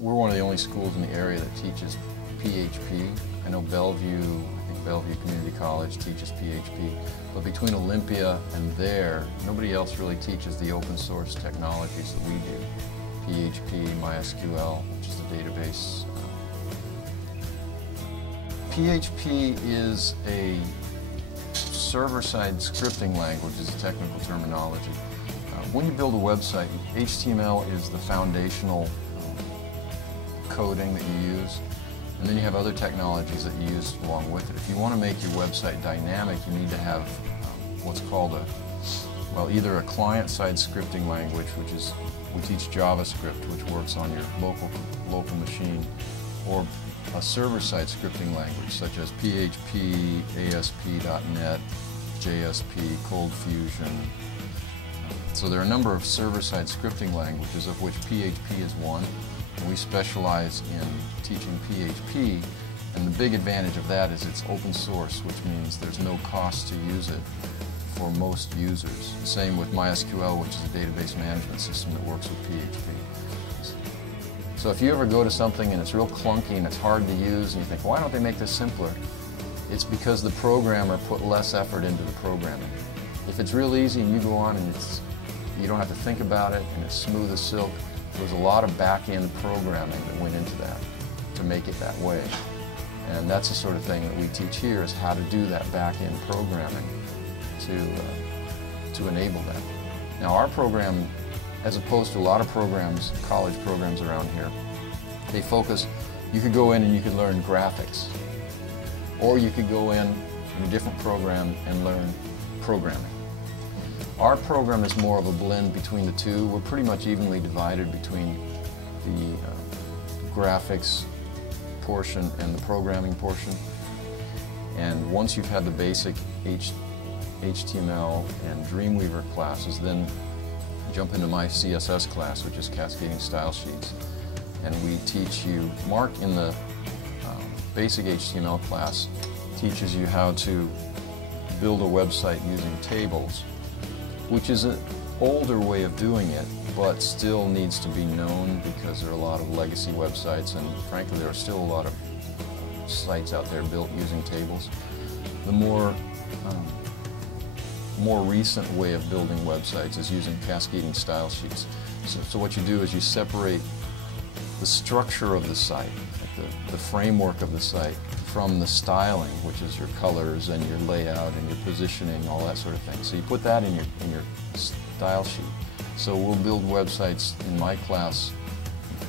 We're one of the only schools in the area that teaches PHP. I know Bellevue, I think Bellevue Community College teaches PHP, but between Olympia and there, nobody else really teaches the open source technologies that we do. PHP, MySQL, which is the database. PHP is a server-side scripting language, is a technical terminology. When you build a website, HTML is the foundational coding that you use, and then you have other technologies that you use along with it. If you want to make your website dynamic, you need to have what's called either a client-side scripting language, which is, we teach JavaScript, which works on your local machine, or a server-side scripting language such as PHP, ASP.NET, JSP, ColdFusion. So there are a number of server-side scripting languages, of which PHP is one. We specialize in teaching PHP, and the big advantage of that is it's open source, which means there's no cost to use it for most users. Same with MySQL, which is a database management system that works with PHP. So if you ever go to something and it's real clunky and it's hard to use and you think, why don't they make this simpler? It's because the programmer put less effort into the programming. If it's real easy and you go on and you don't have to think about it and it's smooth as silk, there's a lot of back-end programming that went into that to make it that way. And that's the sort of thing that we teach here, is how to do that back-end programming to enable that. Now our program, as opposed to a lot of programs, college programs around here, they focus, you could go in and you could learn graphics, or you could go in a different program and learn programming. Our program is more of a blend between the two. We're pretty much evenly divided between the graphics portion and the programming portion. And once you've had the basic HTML and Dreamweaver classes, then jump into my CSS class, which is Cascading Style Sheets. And we teach you, Mark in the basic HTML class teaches you how to build a website using tables, which is an older way of doing it, but still needs to be known because there are a lot of legacy websites, and frankly there are still a lot of sites out there built using tables. The more recent way of building websites is using cascading style sheets. So what you do is you separate the structure of the site, like the framework of the site, from the styling, which is your colors and your layout and your positioning, all that sort of thing. So you put that in your style sheet. So we'll build websites in my class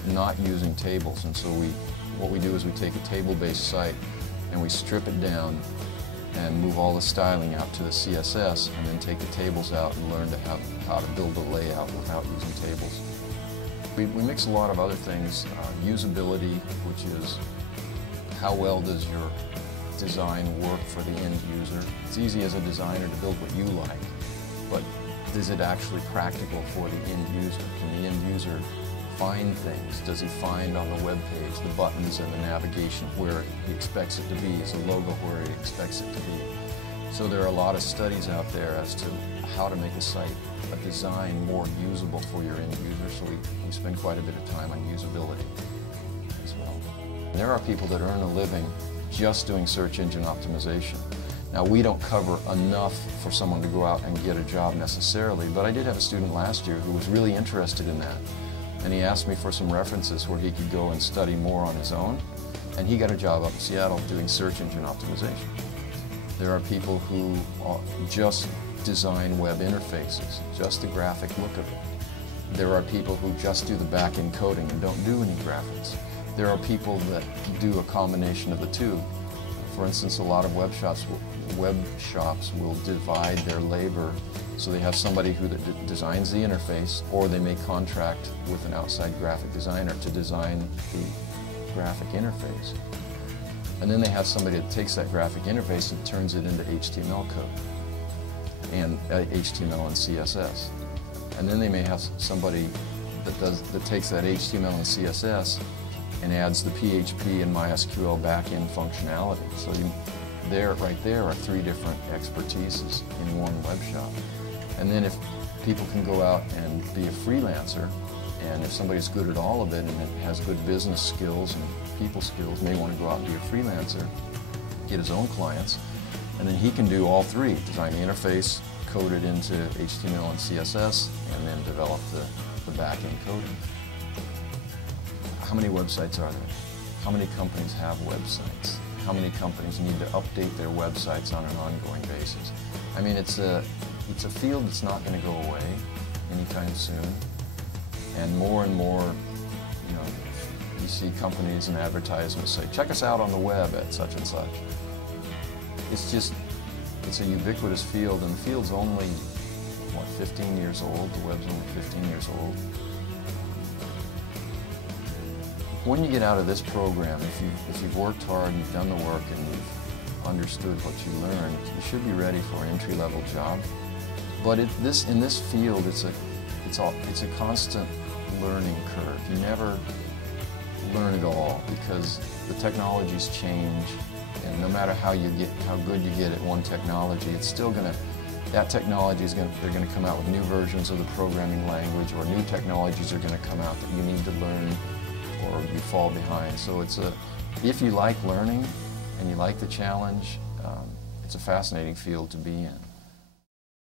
not using tables, and so what we do is we take a table-based site and we strip it down and move all the styling out to the CSS, and then take the tables out and learn how to build a layout without using tables. We mix a lot of other things, usability, which is how well does your design work for the end user. It's easy as a designer to build what you like, but is it actually practical for the end user? Can the end user find things? Does he find on the web page the buttons and the navigation where he expects it to be? Is the logo where he expects it to be? So there are a lot of studies out there as to how to make a site, a design, more usable for your end user, so we spend quite a bit of time on usability as well. There are people that earn a living just doing search engine optimization. Now, we don't cover enough for someone to go out and get a job necessarily, but I did have a student last year who was really interested in that, and he asked me for some references where he could go and study more on his own, and he got a job up in Seattle doing search engine optimization. There are people who just design web interfaces, just the graphic look of it. There are people who just do the back-end coding and don't do any graphics. There are people that do a combination of the two. For instance, a lot of web shops will divide their labor, so they have somebody who designs the interface, or they may contract with an outside graphic designer to design the graphic interface. And then they have somebody that takes that graphic interface and turns it into HTML code, and HTML and CSS. And then they may have somebody that takes that HTML and CSS and adds the PHP and MySQL back-end functionality. So right there are three different expertises in one web shop. And then if people can go out and be a freelancer And if somebody's good at all of it and has good business skills and people skills, may want to go out and be a freelancer, get his own clients, and then he can do all three: design the interface, code it into HTML and CSS, and then develop the back-end coding. How many websites are there? How many companies have websites? How many companies need to update their websites on an ongoing basis? I mean, it's a field that's not going to go away anytime soon. And more, you know, you see companies and advertisements say, check us out on the web at such and such. It's a ubiquitous field, and the field's only, what, 15 years old? The web's only 15 years old. When you get out of this program, if you've worked hard, you've done the work, and you've understood what you learned, you should be ready for an entry-level job. But in this field, it's a constant learning curve. You never learn it all because the technologies change, and no matter how good you get at one technology, it's still that technology they're going to come out with new versions of the programming language, or new technologies are going to come out that you need to learn, or you fall behind. So if you like learning and you like the challenge, it's a fascinating field to be in.